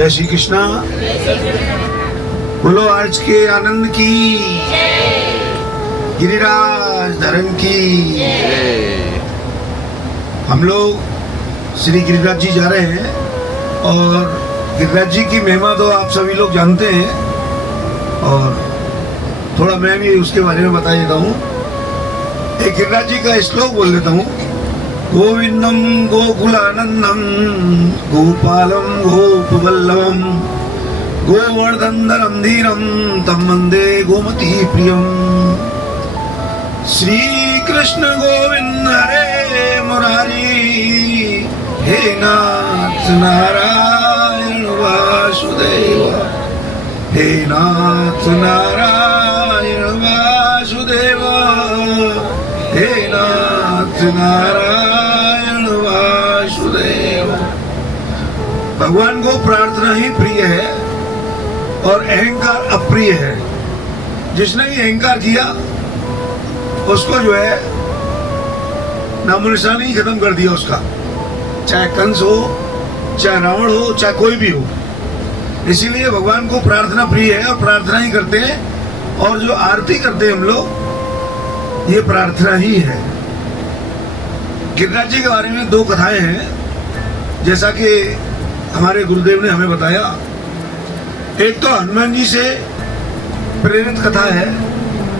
जय श्री कृष्णा। बोलो आज के आनंद की, गिरिराज धर्म की। हम लोग श्री गिरिराज जी जा रहे हैं और गिरिराज जी की महिमा तो आप सभी लोग जानते हैं और थोड़ा मैं भी उसके बारे में बता देता हूँ। एक गिरिराज जी का श्लोक बोल देता हूँ। गोविंदम गोकुलानंदम गोपालम गोपवल्लभम गोवर्धनधरम धीरम तम वंदे गोमती प्रियम। श्री कृष्ण गोविंद हरे मुरारी, हे नाथ नारायण वासुदेव, हे नाथ नारायण वासुदेव, हे नाथ नारायण वासुदेव। भगवान को प्रार्थना ही प्रिय है और अहंकार अप्रिय है। जिसने भी अहंकार किया उसको जो है नामोनिशान ही खत्म कर दिया उसका, चाहे कंस हो, चाहे रावण हो, चाहे कोई भी हो। इसीलिए भगवान को प्रार्थना प्रिय है और प्रार्थना ही करते हैं। और जो आरती करते हैं हम लोग, ये प्रार्थना ही है। गिरिराज जी के बारे में दो कथाएं हैं, जैसा कि हमारे गुरुदेव ने हमें बताया। एक तो हनुमान जी से प्रेरित कथा है,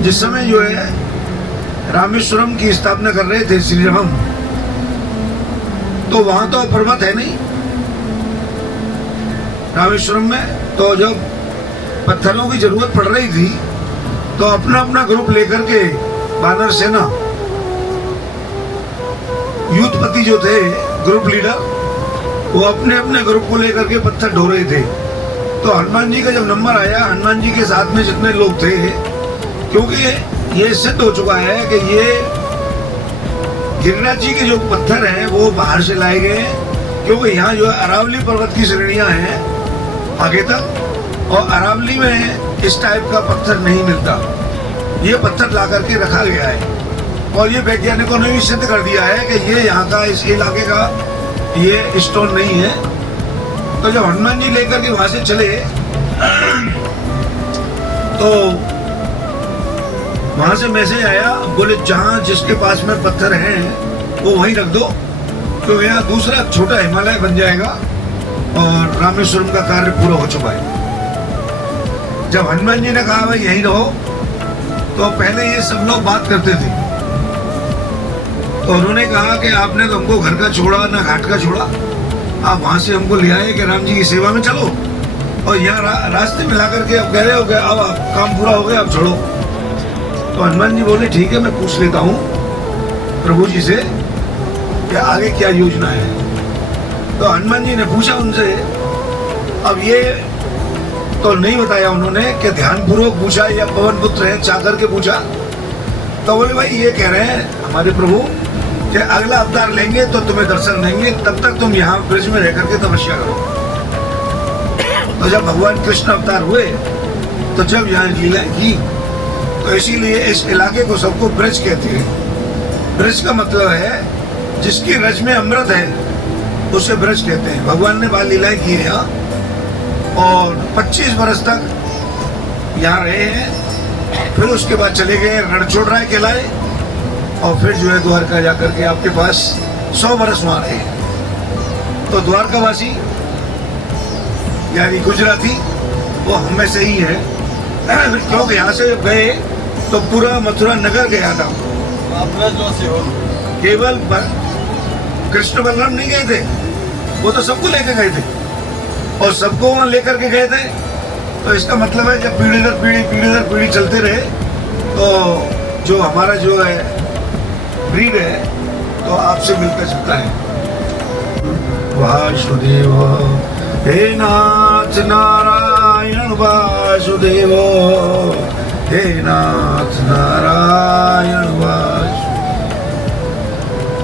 जिस समय जो है रामेश्वरम की स्थापना कर रहे थे श्री राम, तो वहां तो पर्वत है नहीं रामेश्वरम में। तो जब पत्थरों की जरूरत पड़ रही थी तो अपना अपना ग्रुप लेकर के वानर सेना, यूथपति जो थे ग्रुप लीडर, वो अपने अपने ग्रुप को लेकर के पत्थर ढो रहे थे। तो हनुमान जी का जब नंबर आया, हनुमान जी के साथ में जितने लोग थे, क्योंकि ये सिद्ध हो चुका है कि ये गिरिराज जी के जो पत्थर हैं वो बाहर से लाए गए हैं, क्योंकि यहाँ जो अरावली पर्वत की श्रेणियां हैं आगे तक, और अरावली में इस टाइप का पत्थर नहीं मिलता। ये पत्थर ला करके रखा गया है और ये वैज्ञानिकों ने भी सिद्ध कर दिया है कि ये यहाँ का, इस इलाके का ये स्टोन नहीं है। तो जब हनुमान जी लेकर के वहां से चले तो वहां से मैसेज आया, बोले जहां जिसके पास में पत्थर हैं वो वहीं रख दो, तो यहाँ दूसरा छोटा हिमालय बन जाएगा और रामेश्वरम का कार्य पूरा हो चुका है। जब हनुमान जी ने कहा भाई यहीं रहो, तो पहले ये सब लोग बात करते थे। तो उन्होंने कहा कि आपने तो हमको घर का छोड़ा ना घाट का छोड़ा, आप वहां से हमको ले आए कि राम जी की सेवा में चलो, और यहाँ रास्ते में ला करके अब कह रहे हो गए, अब आप काम पूरा हो गया, अब छोड़ो। तो हनुमान जी बोले ठीक है, मैं पूछ लेता हूँ प्रभु जी से कि आगे क्या योजना है। तो हनुमान जी ने पूछा उनसे। अब ये तो नहीं बताया उन्होंने कि ध्यानपूर्वक पूछा या पवन पुत्र है चाकर के पूछा। तो बोले भाई ये कह रहे हैं हमारे प्रभु कि अगला अवतार लेंगे तो तुम्हें दर्शन देंगे, तब तक तुम यहाँ ब्रज में रह करके तपस्या करो। तो जब भगवान कृष्ण अवतार हुए तो जब यहाँ लीला की, तो इसीलिए इस इलाके को सबको ब्रज कहते हैं। ब्रज का मतलब है जिसकी रज में अमृत है उसे ब्रज कहते हैं। भगवान ने बाल लीलाएं की है यहाँ और 25 वर्ष तक यहाँ रहे हैं। फिर उसके बाद चले गए रणछोड़ राय कहलाए और फिर जो है द्वारका जाकर के आपके पास 100 वर्ष वहाँ रहे। तो द्वारकावासी यानी गुजराती वो हमें से ही है, क्योंकि यहाँ से गए तो पूरा मथुरा नगर गया था। केवल कृष्ण बलराम नहीं गए थे, वो तो सबको लेकर गए थे और सबको वहां लेकर के गए थे। तो इसका मतलब है जब पीढ़ी दर पीढ़ी चलते रहे तो जो हमारा जो है ब्रीड है तो आपसे मिलता जुलता है। वासुदेव हे नाथ नारायण वासुदेव, हे नाथ नारायण वासुदेव।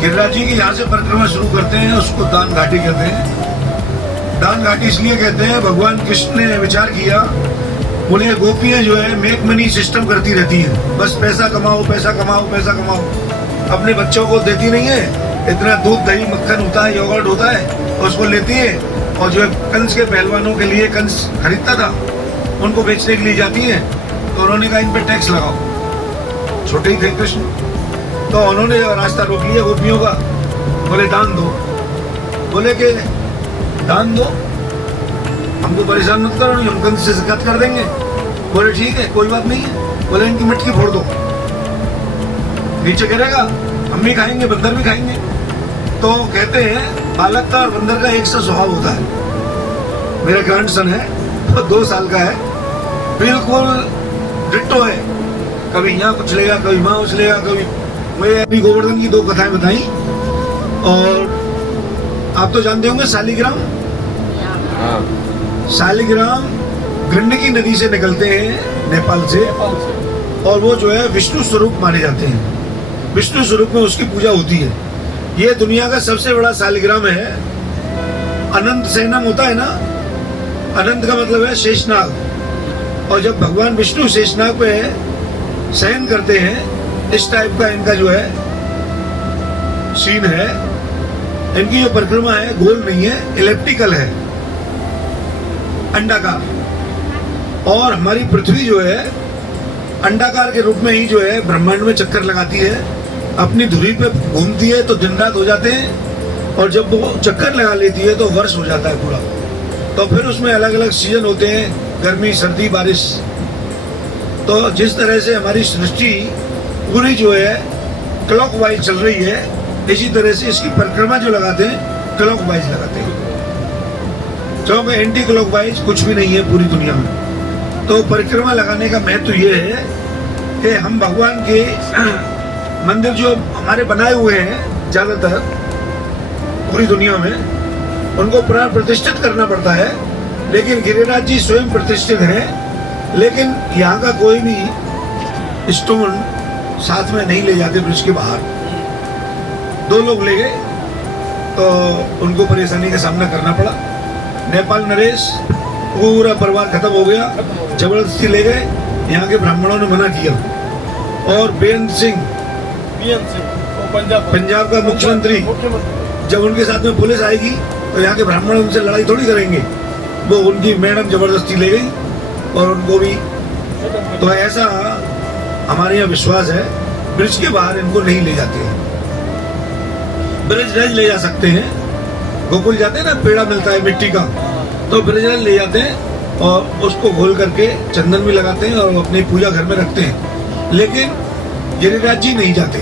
गिरिराज जी की यहाँ से परिक्रमा शुरू करते हैं, उसको दान घाटी कहते हैं। दान घाटी इसलिए कहते हैं, भगवान कृष्ण ने विचार किया, बोले गोपियां जो है मेक मनी सिस्टम करती रहती हैं, बस पैसा कमाओ पैसा कमाओ पैसा कमाओ। अपने बच्चों को देती नहीं है, इतना दूध दही मक्खन होता है, योगर्ट होता है, उसको लेती है और जो कंस के पहलवानों के लिए कंस खरीदता था उनको बेचने के लिए जाती है, तो उन्होंने कहा इन पे टैक्स लगाओ। छोटे ही थे कृष्ण, तो उन्होंने रास्ता रोक लिया गोपियों का, बोले दान दो। बोले कि दान दो, हमको परेशान मत करो, हम कंस से शिकायत कर देंगे। बोले ठीक है कोई बात नहीं है। बोले इनकी मटकी फोड़ दो, नीचे गिरेगा, हम भी खाएंगे, बंदर भी खाएंगे। तो कहते हैं बालक का और बंदर का एक सा स्वभाव होता है। मेरा ग्रैंडसन है, वो 2 साल का है, बिल्कुल डिट्टो है। कभी यहाँ उछलेगा, कभी वहाँ उछलेगा, कभी। मैं अभी गोवर्धन की 2 कथाएं बताई। और आप तो जानते होंगे शालिग्राम, शालिग्राम गंडकी नदी से निकलते हैं नेपाल से, और वो जो है विष्णु स्वरूप माने जाते हैं। विष्णु स्वरूप में उसकी पूजा होती है। ये दुनिया का सबसे बड़ा शालिग्राम है। अनंत शयनम होता है ना, अनंत का मतलब है शेषनाग। और जब भगवान विष्णु शेषनाग पे शयन करते हैं, इस टाइप का इनका जो है सीन है। इनकी जो परिक्रमा है गोल नहीं है, इलेप्टिकल है, अंडाकार। और हमारी पृथ्वी जो है अंडाकार के रूप में ही जो है ब्रह्मांड में चक्कर लगाती है, अपनी धुरी पे घूमती है, तो दिन रात हो जाते हैं। और जब वो चक्कर लगा लेती है तो वर्ष हो जाता है पूरा। तो फिर उसमें अलग अलग सीजन होते हैं, गर्मी, सर्दी, बारिश। तो जिस तरह से हमारी सृष्टि पूरी जो है क्लॉक वाइज चल रही है, इसी तरह से इसकी परिक्रमा जो लगाते हैं क्लॉक वाइज लगाते हैं, क्योंकि एंटी क्लॉक वाइज कुछ भी नहीं है पूरी दुनिया में। तो परिक्रमा लगाने का महत्व ये है कि हम भगवान के मंदिर जो हमारे बनाए हुए हैं ज्यादातर पूरी दुनिया में, उनको प्राण प्रतिष्ठित करना पड़ता है। लेकिन गिरिराज जी स्वयं प्रतिष्ठित हैं, लेकिन यहाँ का कोई भी स्टोन साथ में नहीं ले जाते ब्रिज के बाहर। 2 लोग ले गए तो उनको परेशानी का सामना करना पड़ा। नेपाल नरेश पूरा परिवार खत्म हो गया, जबरदस्ती ले गए। यहाँ के ब्राह्मणों ने मना किया। और बेअंत सिंह पंजाब का मुख्यमंत्री, जब उनके साथ में पुलिस आएगी तो यहाँ के ब्राह्मण उनसे लड़ाई थोड़ी करेंगे। वो उनकी मैडम जबरदस्ती ले गई और उनको भी। तो ऐसा हमारे यहाँ विश्वास है, ब्रिज के बाहर इनको नहीं ले जाते हैं। ब्रिजराज ले जा सकते हैं, गोकुल जाते हैं ना, पेड़ा मिलता है मिट्टी का, तो ब्रिजराज ले जाते हैं और उसको घोल करके चंदन भी लगाते हैं और अपनी पूजा घर में रखते हैं। लेकिन गिरिराज जी नहीं जाते,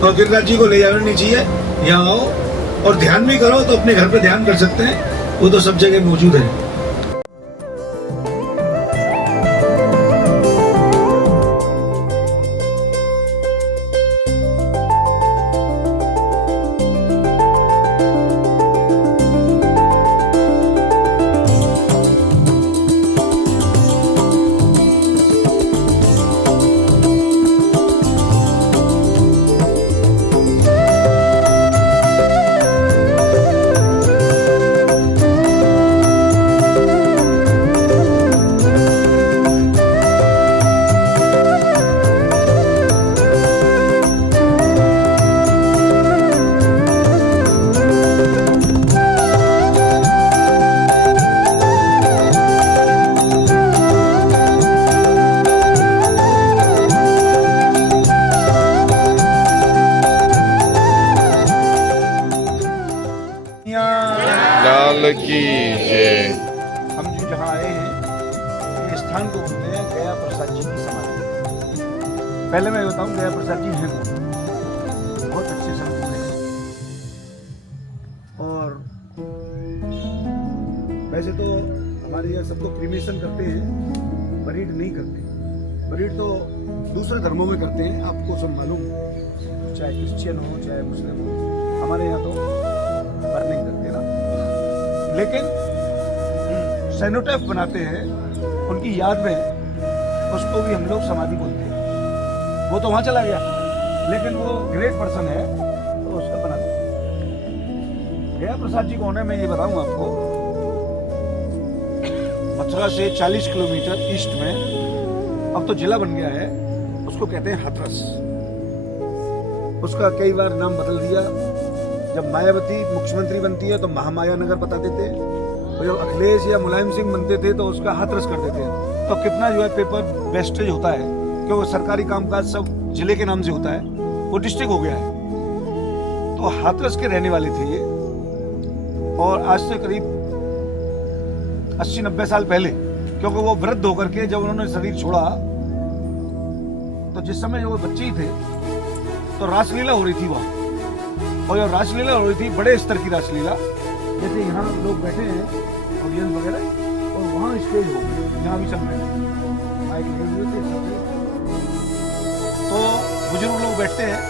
और गिरिराज जी को ले जाना नहीं चाहिए। यहाँ आओ और ध्यान भी करो, तो अपने घर पे ध्यान कर सकते हैं, वो तो सब जगह मौजूद है। की जय। हम जो जहाँ आए हैं, ये स्थान को बोलते हैं गया प्रसाद जी की समाधि। पहले मैं बताऊँ गया प्रसाद जी हैं कौन। बहुत अच्छे संत हैं, और वैसे तो हमारे यहाँ सब लोग क्रीमेशन करते हैं, बरीड नहीं करते। बरीड तो दूसरे धर्मों में करते हैं, आपको सब मालूम, चाहे क्रिश्चियन हो चाहे मुस्लिम हो। हमारे यहाँ तो बर्निंग करते हैं ना। लेकिन सेनोटैफ बनाते हैं उनकी याद में, उसको भी हम लोग समाधि बोलते हैं। वो तो वहाँ चला गया, लेकिन वो ग्रेट पर्सन है तो उसका बनाते हैं। गया प्रसाद जी कौन है मैं ये बताऊँ आपको। मथुरा से 40 किलोमीटर ईस्ट में, अब तो जिला बन गया है, उसको कहते हैं हाथरस। उसका कई बार नाम बदल दिया, जब मायावती मुख्यमंत्री बनती है तो महामाया नगर बता देते हैं, और जब अखिलेश या मुलायम सिंह बनते थे तो उसका हाथरस कर देते हैं। तो कितना जो है पेपर वेस्टेज होता है, क्योंकि सरकारी कामकाज सब जिले के नाम से होता है, वो डिस्ट्रिक्ट हो गया है। तो हाथरस के रहने वाले थे ये, और आज से करीब 80-90 साल पहले, क्योंकि वो वृद्ध होकर के जब उन्होंने शरीर छोड़ा तो जिस समय जो वो बच्चे ही थे तो रासलीला हो रही थी वहाँ, और जब रासलीला हो रही थी बड़े स्तर की रासलीला, जैसे यहाँ लोग बैठे हैं ऑडियंस वगैरह, और वहाँ स्टेज हो जहाँ भी सब बैठे माइक लगे हुए थे सब, तो बुजुर्ग लोग बैठते हैं,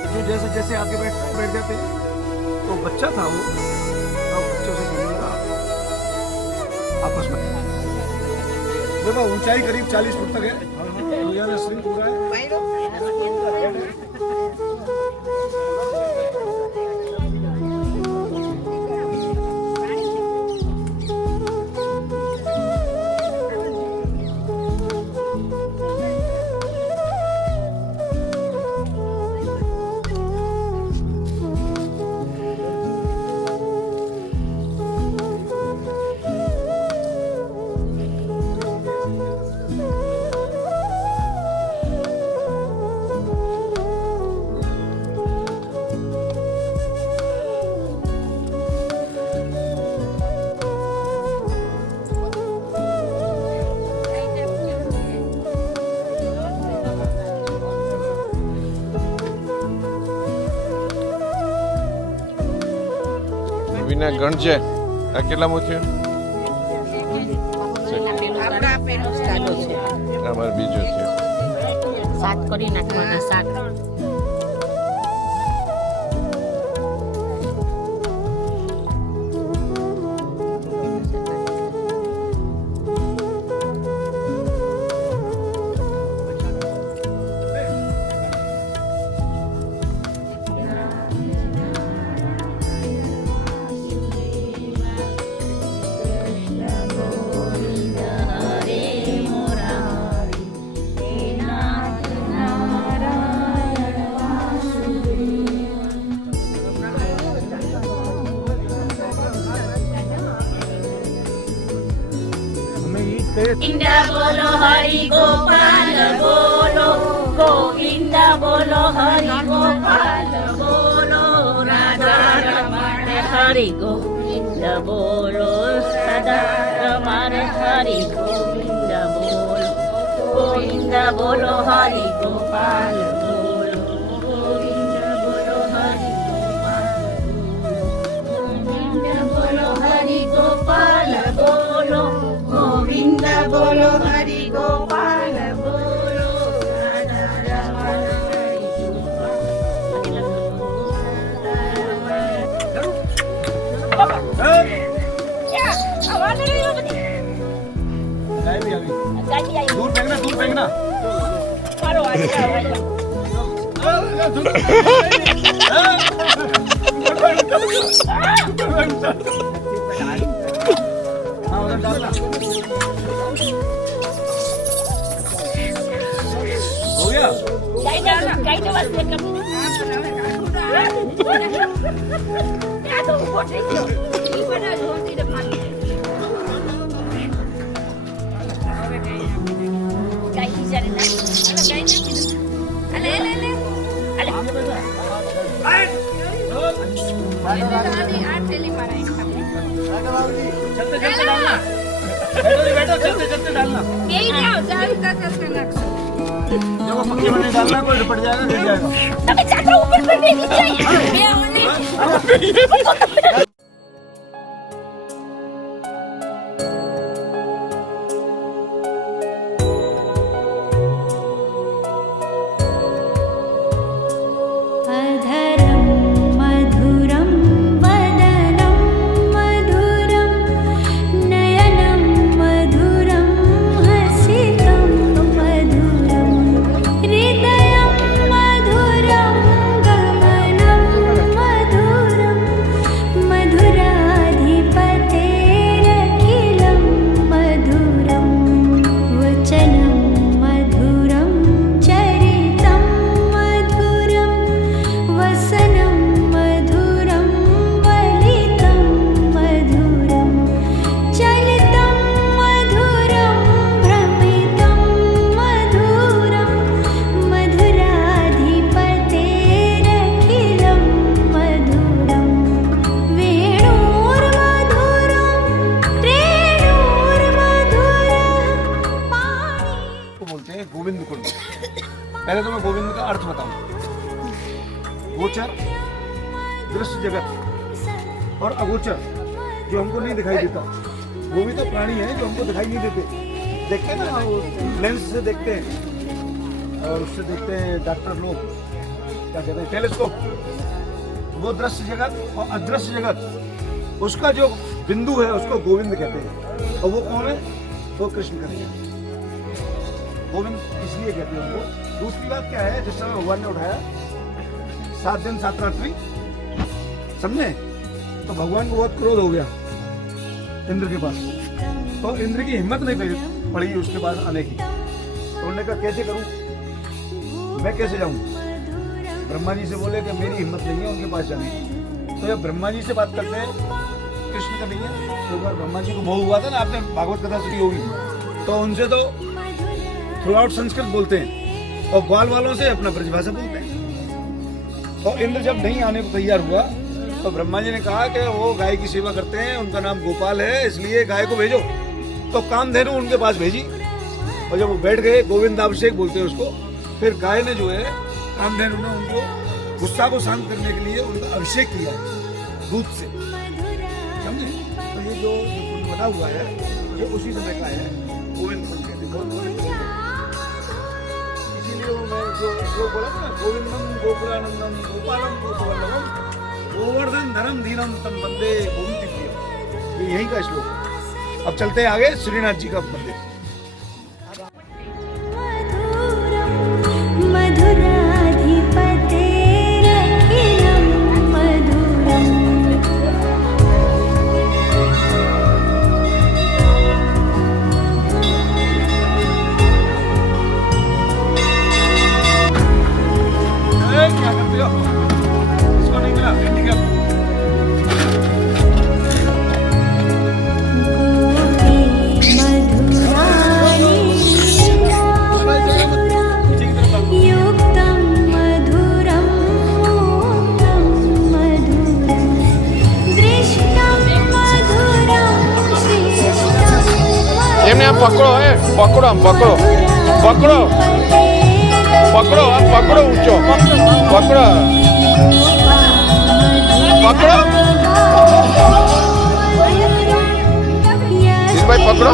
तो जो जैसे जैसे आके बैठ जाते हैं, तो बच्चा था वो, तो बच्चों से बोलने लगा आपस में। देखो ऊंचाई करीब 40 फुट तक है, तो यहाँ श्री पूरा है। વિના ગણજે આ કેટલામું થયું? આપણા પેલું ચાલુ છે અમારે બીજું થયું. શાક કરી નાખવાના શાક गोविंदा बोलो हरि गोपाल बोलो गोविंदा बोलो हरि गोपाल बोलो राधा रमण हरि गोविंद बोलो सदा रमण हरि गोविंद बोलो हरि गोपाल बोलो गोविंद बोलो हरि गोपाल बोलो गोविंद बोलो हरि गोपाल बोलो राधा रमण हरि दूर फेंकना हाँ उधर डालना हो गया। चलते चलते डालना, बैठो चलते डालना, जब वो पक्के बने डालना कोई निपट जाएगा गिर जाएगा। गोचर, दृश्य जगत और अगोचर, जो हमको नहीं दिखाई देता, वो भी तो प्राणी है जो हमको दिखाई नहीं देते। देखते हैं ना, वो लेंस से देखते हैं और उससे देखते हैं डॉक्टर लोग, क्या कहते हैं, टेलीस्कोप। वो दृश्य जगत और अदृश्य जगत, उसका जो बिंदु है उसको गोविंद कहते हैं। और वो कौन है? वो कृष्ण कहते हैं। गोविंद इसलिए कहते हैं उनको। दूसरी बात क्या है, जिस समय भगवान ने उठाया 7 दिन 7 रात्रि, समझे, तो भगवान को बहुत क्रोध हो गया इंद्र के पास। तो इंद्र की हिम्मत नहीं पड़ी उसके पास आने की। तो उन्होंने कहा कैसे करूं, मैं कैसे जाऊं? ब्रह्मा जी से बोले कि मेरी हिम्मत नहीं है उनके पास जाने की। तो जब ब्रह्मा जी से बात करते हैं, कृष्ण का नहीं है, तो एक बार ब्रह्मा जी को मोह हुआ था ना, आपने भागवत कथा सुनी होगी। तो उनसे तो थ्रू आउट संस्कृत बोलते हैं और ग्वाल वालों से अपना ब्रजभाषा बोलते हैं। तो इंद्र जब नहीं आने को तैयार हुआ तो ब्रह्मा जी ने कहा कि वो गाय की सेवा करते हैं, उनका नाम गोपाल है, इसलिए गाय को भेजो। तो कामधेनु उनके पास भेजी और जब वो बैठ गए, गोविंदाभिषेक बोलते हैं उसको, फिर गाय ने जो है, कामधेनु ने उनको गुस्सा को शांत करने के लिए उनका अभिषेक किया है दूध से, समझे। तो ये जो पुण्य बना हुआ है ये उसी समय का है, गोविंद पुण्य कहते हैं। इसीलिए वो मैं जो बोला था ना, गोविंदम गोकुलानंदम गोपालम गोपवल्लभम गोवर्धन धर्म धीरम तम वंदे गोविंद प्रियम, ये यही का श्लोक है। अब चलते हैं आगे श्रीनाथ जी का मंदिर। क्या करते हो? इसको नहीं मिला, ठीक है। એમને આમ પકડો, પકડો, આમ પકડો, પકડો, પકડો, આમ પકડો, ઊંચો પકડો, પકડો, દિલભાઈ પકડો।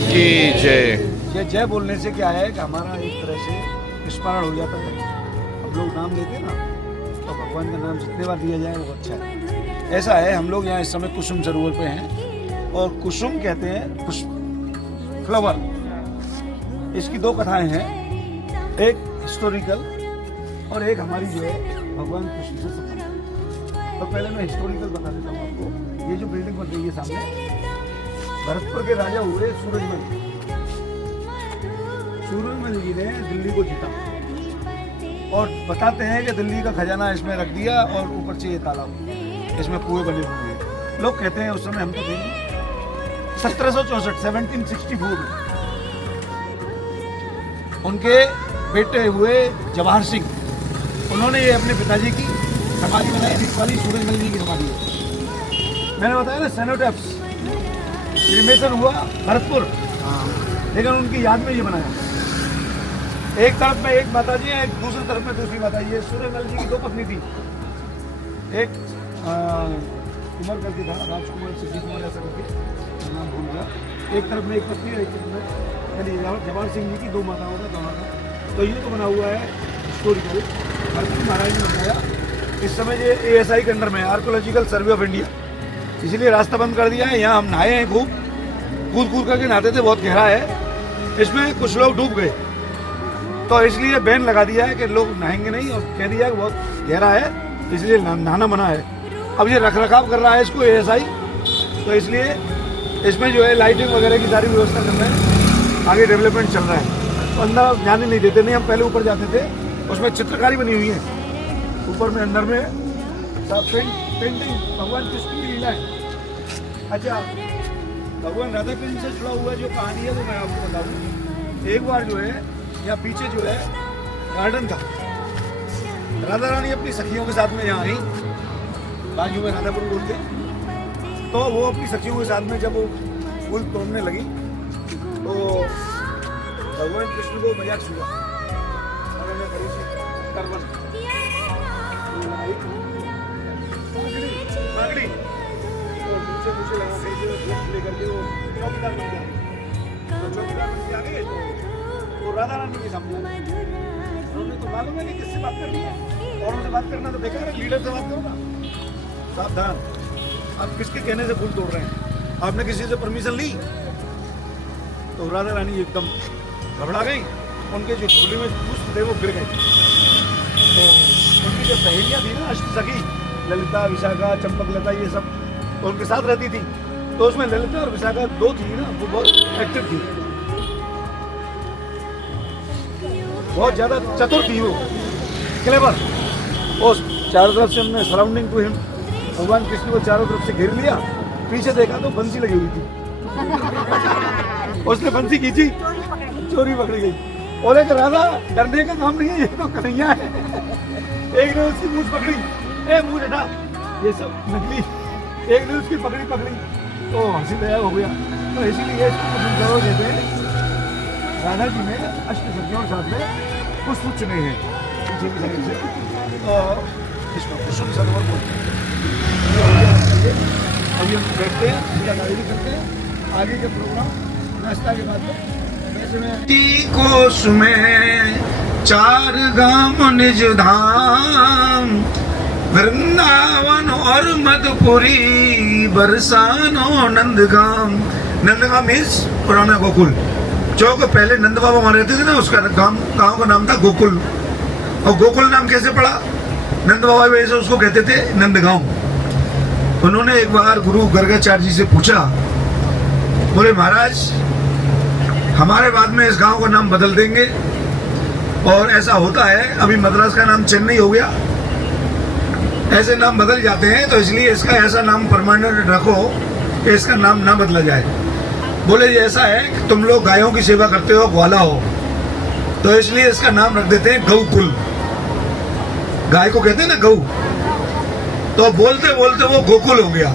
की जय। ये जय बोलने से क्या है कि हमारा एक तरह से स्मरण हो जाता है। हम लोग नाम लेते हैं ना, तो भगवान का नाम जितने बार लिया जाए वो अच्छा है। ऐसा है, हम लोग यहाँ इस समय कुसुम सरोवर पे हैं और कुसुम कहते हैं पुष्प, फ्लावर। इसकी 2 कथाएं हैं, एक हिस्टोरिकल और एक हमारी जो है भगवान कृष्ण से संबंधित। तो पहले मैं हिस्टोरिकल बता देता हूँ आपको। ये जो बिल्डिंग बन रही है सामने, भरतपुर के राजा हुए सूरजमल। सूरजमल जी ने दिल्ली को जीता और बताते हैं कि दिल्ली का खजाना इसमें रख दिया और ऊपर से ये तालाब, इसमें कुएं बने हुए हैं। लोग कहते हैं उस समय हम तो थे 1764 में उनके बेटे हुए जवाहर सिंह, उन्होंने ये अपने पिताजी की समाधि बनाई थी, वाली सूरजमल जी की समाधि है। मैंने बताया ना, सेनोटैप्स क्रिमेशन हुआ भरतपुर, लेकिन उनकी याद में ये बनाया। एक तरफ में एक माता जी है, एक दूसरी तरफ में दूसरी माता जी है। सूरजमल जी की 2 पत्नी थी, एक कुमार करके था, राजकुमार सिद्धि कुमार ऐसा करके नाम भूल गया। एक तरफ में एक पत्नी है, एक तरफ में जवाहर सिंह जी की 2 माताओं का जमाना। तो ये तो बना हुआ है हिस्टोरिकल। अर्जुन महाराज ने बताया इस समय ये ASI के अंडर में आर्कोलॉजिकल सर्वे ऑफ इंडिया, इसलिए रास्ता बंद कर दिया है। यहाँ हम नहाए हैं, खूब कूद करके नहाते थे, बहुत गहरा है, इसमें कुछ लोग डूब गए तो इसलिए बैन लगा दिया है कि लोग नहाएंगे नहीं, और कह दिया है कि बहुत गहरा है इसलिए नहाना मना है। अब ये रख रखाव कर रहा है इसको ASI, तो इसलिए इसमें जो है लाइटिंग वगैरह की सारी व्यवस्था करना है, आगे डेवलपमेंट चल रहा है। तो अंदर जाने नहीं देते, नहीं हम पहले ऊपर जाते थे, उसमें चित्रकारी बनी हुई है ऊपर में, अंदर में सब पेंटिंग भगवान कृष्ण की लीला है। अच्छा, भगवान राधा कृष्ण से जुड़ा हुआ जो कहानी है वो मैं आपको बताऊँ। एक बार जो है यहाँ पीछे जो है गार्डन था, राधा रानी अपनी सखियों के साथ में यहाँ आई, बाजू में राधापुर बोलते, तो वो अपनी सखियों के साथ में जब वो फूल तोड़ने लगी तो भगवान कृष्ण को मजाक छुआ, उन्होंने बड़ी सी टर्बन पगड़ी और पूछे लगा के लेकर के वो चौकीदार बन गया। तो चौकीदार बन के आ गए तो राधा रानी के सामने उन्होंने तो मालूम है कि किससे बात करनी है, और उनसे बात करना तो बेकार है, लीडर से बात करो ना। सावधान, आप किसके कहने से फूल तोड़ रहे हैं, आपने किसी से परमिशन ली? तो राधा रानी एकदम घबरा गई, उनके जो झोली में पुष्प थे वो गिर गए। तो उनकी जो सहेलियाँ थी ना, अष्टसखी, ललिता, विशाखा, चंपकलता, ये सब तो उनके साथ रहती थी, तो उसमें ललिता और विशाखा दो थी ना, वो बहुत एक्टिव थी, बहुत ज़्यादा चतुर थी, वो क्लेवर। और चारों तरफ से हमने सराउंडिंग टू हिम, भगवान कृष्ण को चारों तरफ से घेर लिया, पीछे देखा तो बंसी लगी हुई थी, उसने बंसी खींची, चोरी पकड़ी गई। बोले कि राधा डरने का काम नहीं है, ये तो कन्हैया है। एक ने उसकी मूंछ पकड़ी, ए मूंछ हटा, ये सब नकली। एक ने उसकी पकड़ी तो हंसी दया हो गया। तो इसीलिए इसको कुछ कहते हैं, राधा जी ने अष्टसखियों के साथ में पुष्प चुने हैं पीछे की साइड से, और इसको कुसुम सरोवर बोलते हैं। अभी हम बैठते हैं, पूजा गाड़ी भी करते हैं, आगे के प्रोग्राम नाश्ता के बाद में। कोस में 4 गाम निज धाम, वृंदावन और मधुपुरी, बरसानो नंदगाम। नंदगाम मीन्स पुराना गोकुल, जो पहले नंद बाबा वहाँ रहते थे ना, उसका गांव का नाम था गोकुल। और गोकुल नाम कैसे पड़ा? नंद बाबा वैसे उसको कहते थे नंदगांव। उन्होंने एक बार गुरु गर्गाचार्य जी से पूछा, बोले महाराज हमारे बाद में इस गांव का नाम बदल देंगे, और ऐसा होता है, अभी मद्रास का नाम चेन्नई हो गया, ऐसे नाम बदल जाते हैं, तो इसलिए इसका ऐसा नाम परमानेंट रखो कि इसका नाम ना बदला जाए। बोले ये ऐसा है कि तुम लोग गायों की सेवा करते हो, ग्वाला हो, तो इसलिए इसका नाम रख देते हैं गौकुल। गाय को कहते हैं ना गौ, तो बोलते बोलते वो गोकुल हो गया।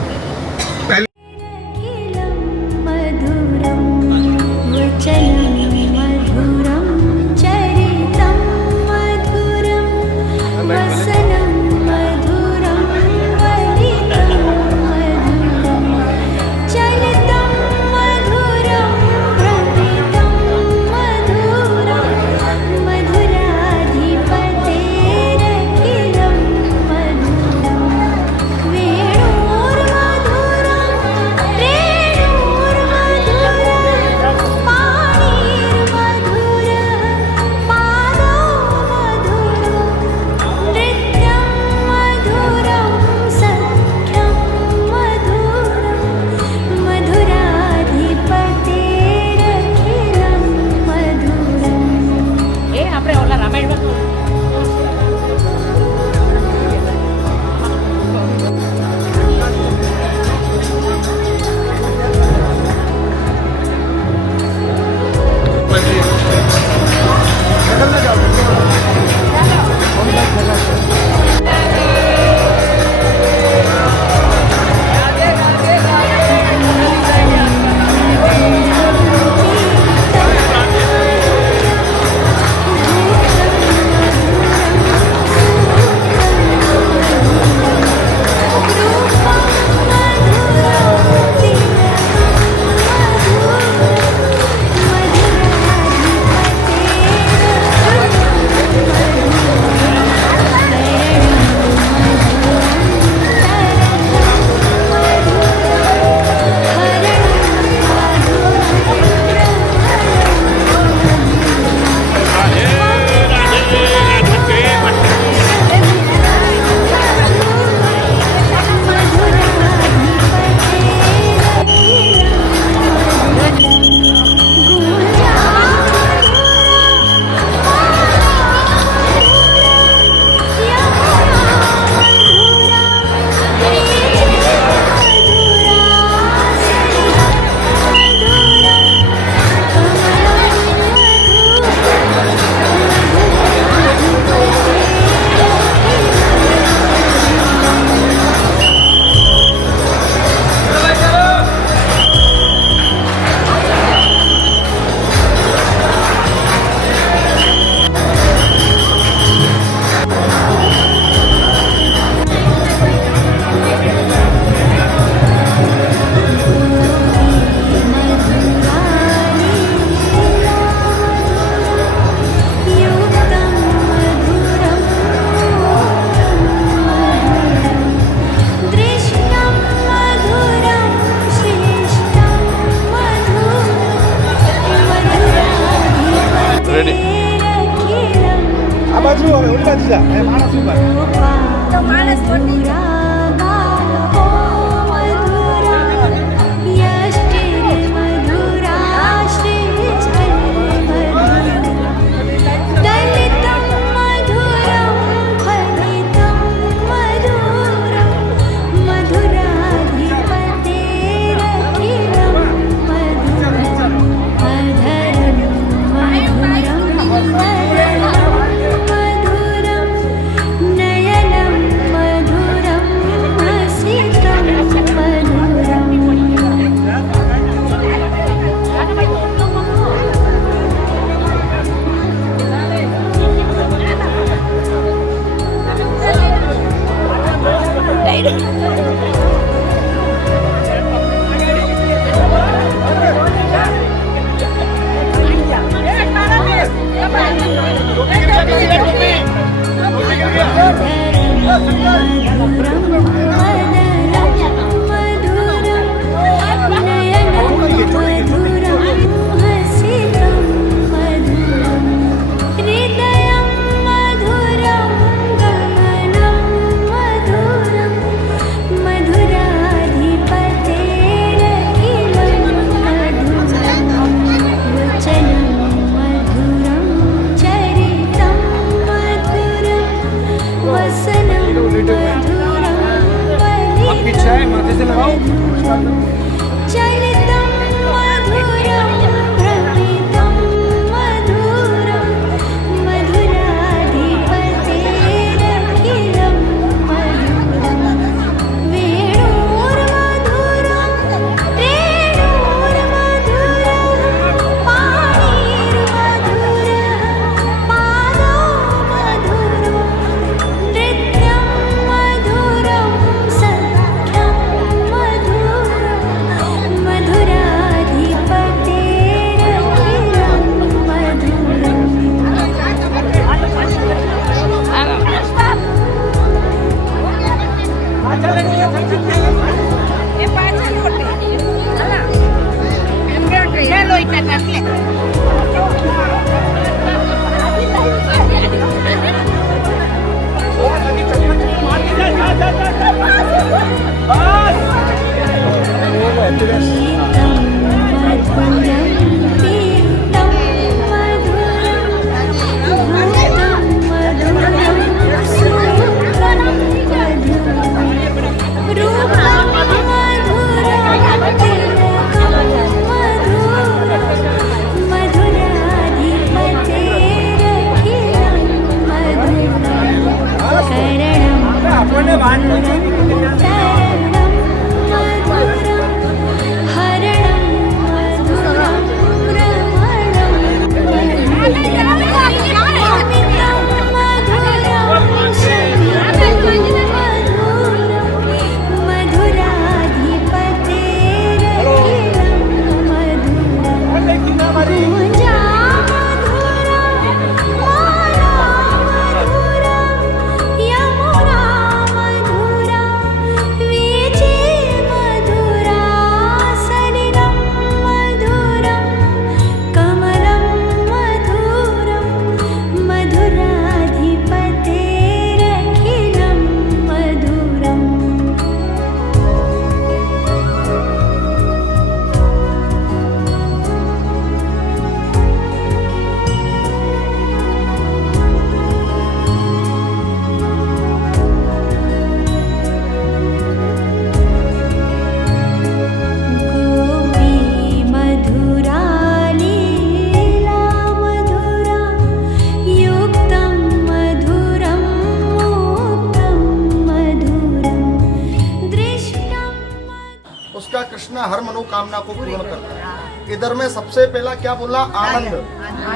उसका कृष्ण हर मनोकामना को पूर्ण करता है। इधर में सबसे पहला क्या बोला? आनंद।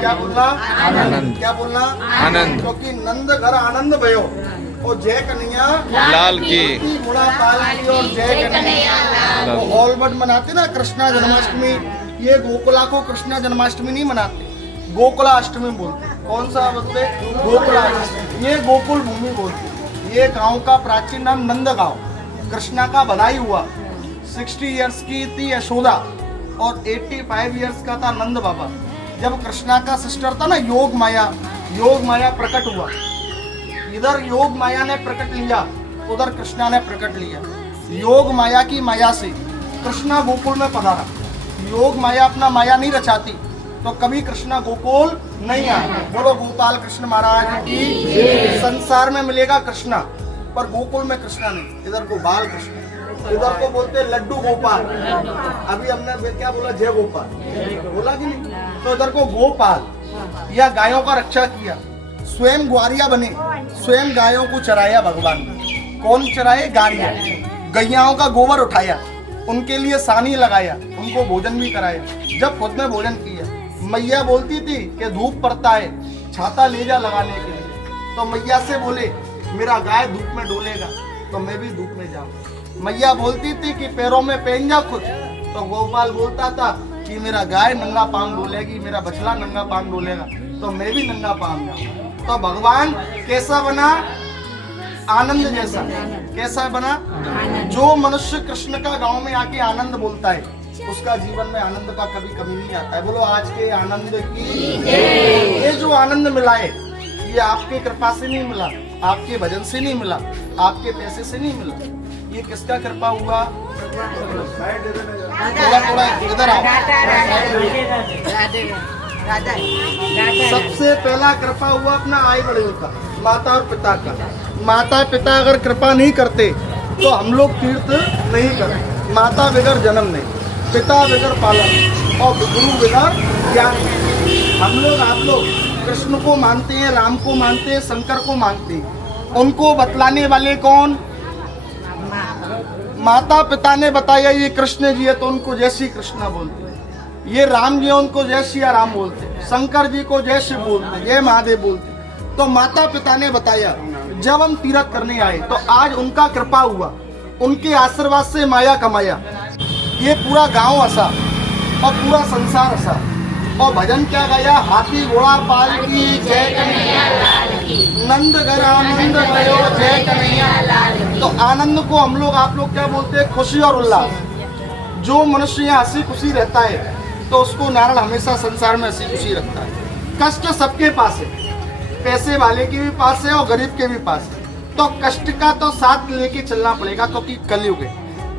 क्या बोला? आनंद। क्या बोला? आनंद। क्योंकि नंद घर आनंद भयो और जय कन्हैया लाल की। मुड़ा पाल की और जय कन्हैया। तो हॉलवर्ड मनाते ना कृष्णा जन्माष्टमी, ये गोकुला को कृष्णा जन्माष्टमी नहीं मनाते, गोकुला अष्टमी बोलते। कौन सा बोलते? गोकुला अष्टमी। ये गोकुल भूमि बोलते। ये गांव का प्राचीन नाम नंद गांव। कृष्णा का बधाई हुआ। 60 इयर्स की थी यशोदा और 85 इयर्स का था नंद बाबा। जब कृष्णा का सिस्टर था ना योग माया प्रकट हुआ। इधर योग माया ने प्रकट लिया, उधर कृष्णा ने प्रकट लिया। योग माया की माया से कृष्णा गोकुल में पधारा। योग माया अपना माया नहीं रचाती तो कभी कृष्णा गोकुल नहीं आया। बोलो गोपाल कृष्ण महाराज की। संसार में मिलेगा कृष्णा पर गोकुल में कृष्णा नहीं। इधर को बाल कृष्ण, इधर को बोलते लड्डू गोपाल। अभी हमने क्या बोला? जय गोपाल बोला कि नहीं? तो इधर को गोपाल या गायों का रक्षा किया। स्वयं ग्वारिया बने, स्वयं गायों को चराया भगवान ने। कौन चराए? गारिया। गैयाओं का गोबर उठाया, उनके लिए सानी लगाया, उनको भोजन भी कराया। जब खुद में भोजन किया, मैया बोलती थी कि धूप पड़ता है, छाता ले जा लगाने के लिए। तो मैया से बोले मेरा गाय धूप में डोलेगा। तो मैं भी धूप में जाऊं। मैया बोलती थी कि पैरों में पहन जा कुछ, तो गोपाल बोलता था कि मेरा गाय नंगा पांव डोलेगी, मेरा बछड़ा नंगा पांव डोलेगा, तो मैं भी नंगा पांव जाऊं। तो भगवान कैसा बना? आनंद जैसा। कैसा बना? जो मनुष्य कृष्ण का गांव में आके आनंद बोलता है, उसका जीवन में आनंद का कभी कमी नहीं आता है। बोलो आज के आनंद की जय। ये जो आनंद मिला है, ये आपके कृपा से नहीं मिला, आपके भजन से नहीं मिला, आपके पैसे से नहीं मिला। ये किसका कृपा हुआ? थोड़ा थोड़ा इधर आओ। सबसे पहला कृपा हुआ अपना आई बड़े का, माता और पिता का। माता पिता अगर कृपा नहीं करते तो हम लोग तीर्थ नहीं करते। माता बगैर जन्म नहीं, पिता बगैर पालन और गुरु बगैर ज्ञान। हम लोग आप लोग कृष्ण को मानते हैं, राम को मानते हैं, शंकर को मानते हैं। उनको बतलाने वाले कौन? माता पिता ने बताया ये कृष्ण जी है तो उनको जय श्री कृष्णा बोलते हैं। ये राम जी है उनको जय श्री राम बोलते हैं। शंकर जी को जय श्री बोलते हैं, जय महादेव बोलते हैं। तो माता पिता ने बताया। जब हम तीर्थ करने आए तो आज उनका कृपा हुआ, उनके आशीर्वाद से माया कमाया। ये पूरा गांव हंसा और पूरा संसार हंसा। और भजन क्या गाया? हाथी घोड़ा पाल की जय कन्हैया लाल की, नंद घर आनंद भयो जय कन्हैया लाल की। तो आनंद को हम लोग आप लोग क्या बोलते हैं? खुशी और उल्लास। जो मनुष्य यहाँ हंसी खुशी रहता है तो उसको नारायण हमेशा संसार में हंसी खुशी रखता है। कष्ट सबके पास है, पैसे वाले के भी पास है और गरीब के भी पास है। तो कष्ट का तो साथ लेके चलना पड़ेगा, क्योंकि कलयुग है।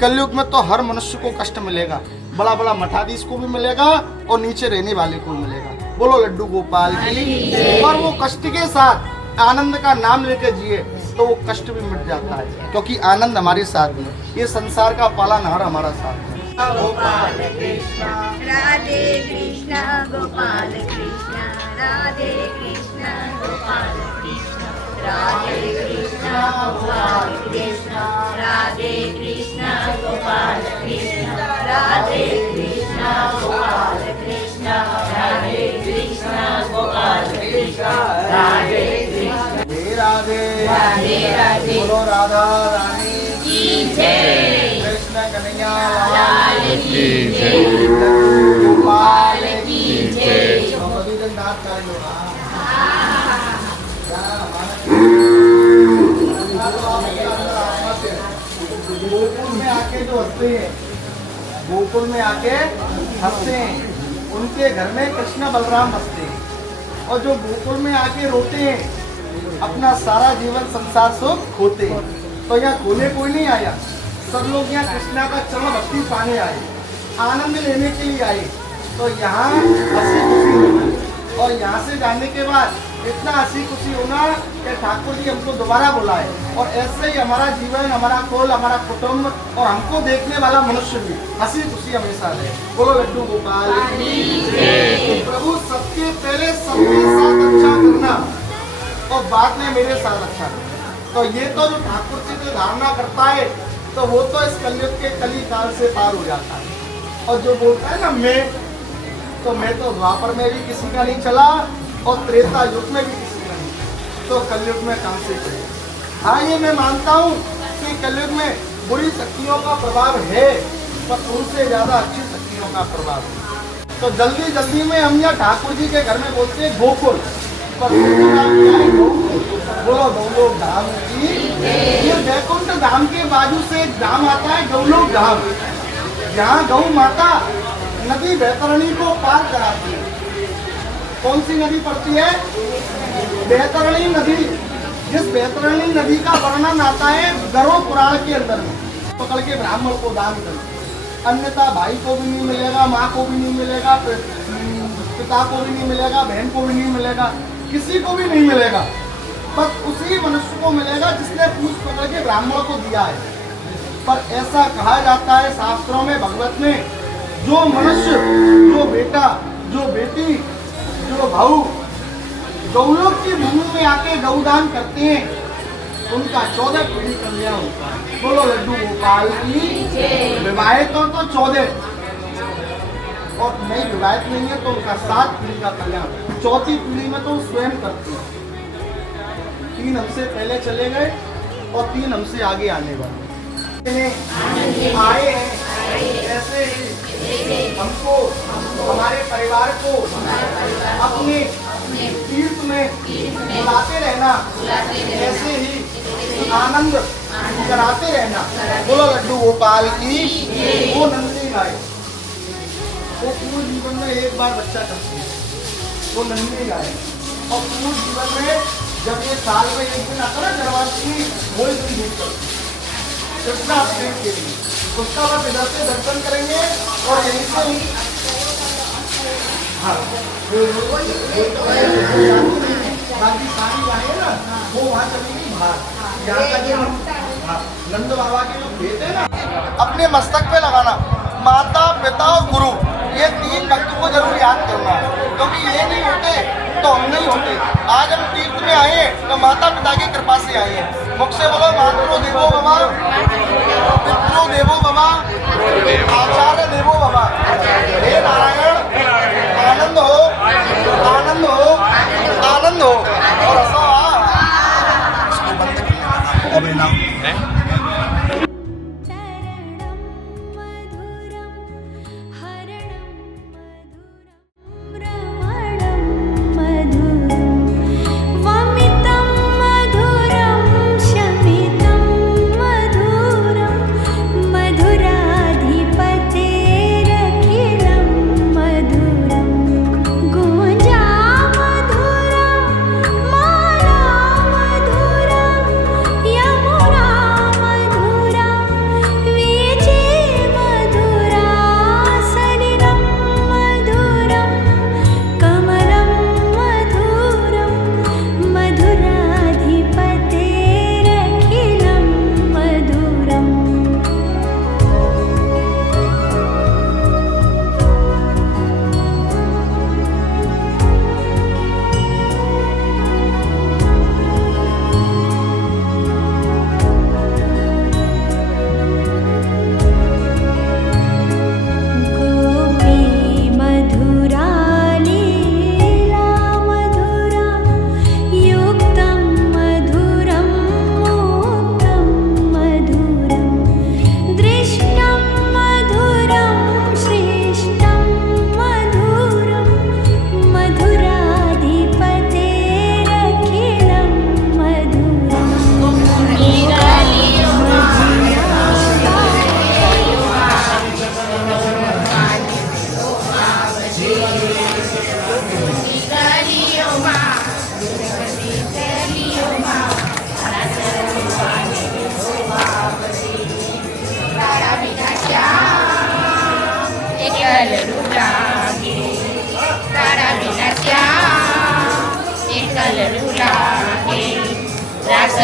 कलयुग में तो हर मनुष्य को कष्ट मिलेगा। बड़ा बड़ा मठाधीश को भी मिलेगा और नीचे रहने वाले को भी मिलेगा। बोलो लड्डू गोपाल की। और वो कष्ट के साथ आनंद का नाम लेके जिए तो वो कष्ट भी मिट जाता है, क्योंकि आनंद हमारे साथ है। ये संसार का पालनहार हमारा साथ है। गोपाल कृष्ण राधे कृष्ण गोपाल कृष्ण राधे कृष्ण गोपाल कृष्ण राधे कृष्ण गोपाल कृष्ण राधे कृष्ण गोपाल कृष्ण राधे कृष्ण गोपाल कृष्ण राधे कृष्ण गोपाल कृष्ण राधे कृष्ण राधे राधे राधे। बोलो राधा रानी की जय। कृष्ण कन्हैया लाल की जय। गोपाल की जय। सभी जन नाच कर लो। गोकुल में आके जो हंसते हैं, गोकुल में आके हंसते हैं, उनके घर में कृष्ण बलराम बसते हैं। और जो गोकुल में आके रोते हैं, अपना सारा जीवन संसार सुख खोते हैं। तो यहाँ खोने कोई नहीं आया, सब लोग यहाँ कृष्णा का चरण भक्ति पाने आए, आनंद लेने के लिए आए। तो यहाँ हंसी खुशी होना और यहाँ से जाने के बाद इतना हंसी खुशी होना कि ठाकुर जी हमको दोबारा बुलाए। और ऐसे ही हमारा जीवन, हमारा कुल, हमारा कुटुंब और हमको देखने वाला मनुष्य भी हंसी खुशी हमेशा रहे। बोलो लड्डू गोपाल की। प्रभु सबके पहले सबके साथ अच्छा करना और बाद में मेरे साथ अच्छा करना। तो ये तो जो ठाकुर जी जो धारणा करता है तो वो तो इस कलयुग के कली काल से पार हो जाता है। और जो बोलता है ना मैं तो द्वापर में भी किसी का नहीं चला और त्रेता युग में भी किसी का नहीं, तो कलयुग में कहां से चले। हाँ ये मैं मानता हूँ कि कलयुग में बुरी शक्तियों का प्रभाव है, पर उनसे ज्यादा अच्छी शक्तियों का प्रभाव है। तो जल्दी जल्दी में हम यहाँ ठाकुर जी के घर में बोलते हैं गोकुल, पर गोकुल नाम क्या है? बोलो गौलोक धाम की। ये वैकुंठ धाम के बाजू से एक धाम आता है गौलोक धाम, जहाँ गौ माता नदी बैतरणी को पार कराती है। कौन सी नदी पड़ती है? बैतरणी नदी। जिस बैतरणी नदी का वर्णन आता है गरुड़ पुराण के अंदर में, पकड़ के ब्राह्मण को दान कर। अन्यथा भाई को भी नहीं मिलेगा, माँ को भी नहीं मिलेगा, पिता को भी नहीं मिलेगा, बहन को भी नहीं मिलेगा, किसी को भी नहीं मिलेगा। बस उसी मनुष्य को मिलेगा जिसने पूछ पकड़ के ब्राह्मण को दिया है। पर ऐसा कहा जाता है शास्त्रों में, भगवत में, जो मनुष्य, जो बेटा, जो बेटी, जो भाऊ गौलोक की भूमि में आके गौदान करते हैं, उनका 14 पीढ़ी कल्याण होता है। बोलो लड्डू गोपाल की। विवाहित हो तो 14 और नहीं विवाहित नहीं है तो उनका 7 पीढ़ी का कल्याण। 4थी पीढ़ी में तो स्वयं करते हैं। 3 हमसे पहले चले गए, और 3 हमसे आगे आने वाले आए हैं। ऐसे ही हमको हमारे परिवार को अपने तीर्थ में बुलाते रहना, ऐसे ही आनंद कराते रहना। बोलो लड्डू गोपाल की, वो नंदी गाय वो पूरे जीवन में एक बार बच्चा करती है, वो नंदी गाय। और पूरे जीवन में जब ये साल में एक दिन आता ना जन्माष्टमी, वो ही दिन भूख करती है कृष्णा प्रेम के लिए। उसका बस इधर से दर्शन करेंगे और यहीं से ही बाकी सारी गायें ना वो वहाँ चलेंगी बाहर। यहाँ का जो नंद बाबा के जो खेत है ना, अपने मस्तक पे लगाना। माता पिता और गुरु, ये 3 भक्त को जरूर याद करना, क्योंकि ये नहीं होते तो हम नहीं होते। आज हम तीर्थ में आए तो माता पिता की कृपा से आए हैं। मुख से बोलो मातृ देवो भव, पितृ देवो भव, आचार्य देवो भव। हे नारायण, आनंद हो, आनंद हो, आनंद हो। और ऐसा इसको बंद करना। अब ना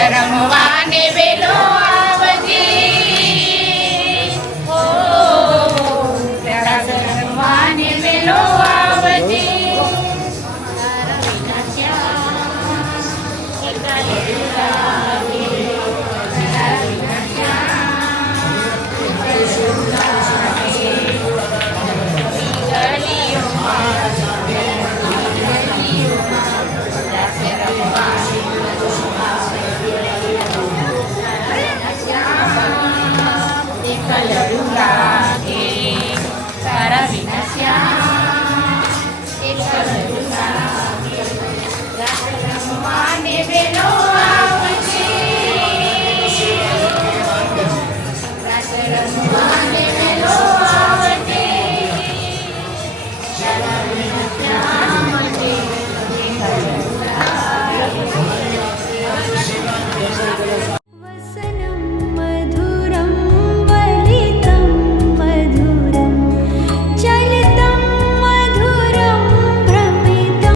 રમવાને વેલો આવજે, ઓ રાસ રમવાને વેલો આવજે, તારા વિના ક્યાં એકલે લાગે, તારા વિના ક્યાં લાગે, ગલીઓમાં રાસ રમવાને કલરુ લાગે, તારા વિના શ્યામ એક કલરુ લાગે, રાસ રમવાને વેલો આવજે, રાસ રમવાને વેલો આવજે,